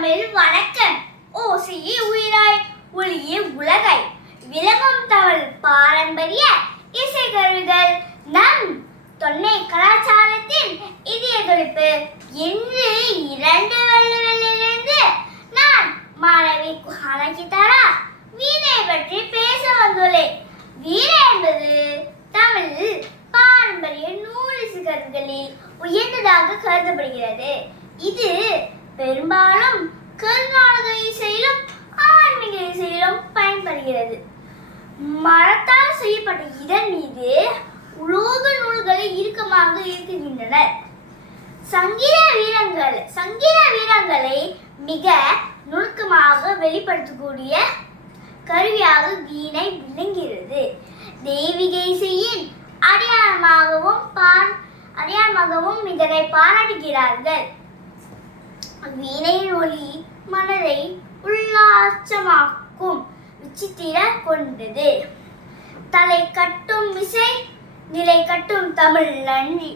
தமிழ் வணக்கம். ஓசையே உயிராய் ஒளியே உலகை விளங்கும் தமிழ் பாரம்பரிய இசைக்கருவிகள் நம் தொன்மை கலாச்சாரத்தின் இதய துடிப்பு. இன்று 2 வள்ளுவரிலிருந்து நான் மாணவி குஹானா கிதாரா வீணை பற்றி பேச வந்துள்ளேன். வீணை என்பது தமிழ் பாரம்பரிய நூலிசை கருவிகளில் உயர்ந்ததாக கருதப்படுகிறது. இது பெரும்பாலும் கர்நாடக இசையிலும் ஆன்மீக இசையிலும் பயன்படுகிறது. மரத்தால் செய்யப்பட்ட இதன் மீது உலோக நூல்களை இறுக்கமாக இருக்குகின்றன. சங்கீத வீரங்களை மிக நுணுக்கமாக வெளிப்படுத்தக்கூடிய கருவியாக வீணை விளங்குகிறது. தெய்வீக இசையின் அடையாளமாகவும் இதனை பாராட்டுகிறார்கள். வீணையின் ஒலி மனதை உல்லாசமாக்கும் விசித்திரம் கொண்டது. தலை கட்டும் இசை, நிலை கட்டும் தமிழ். நன்றி.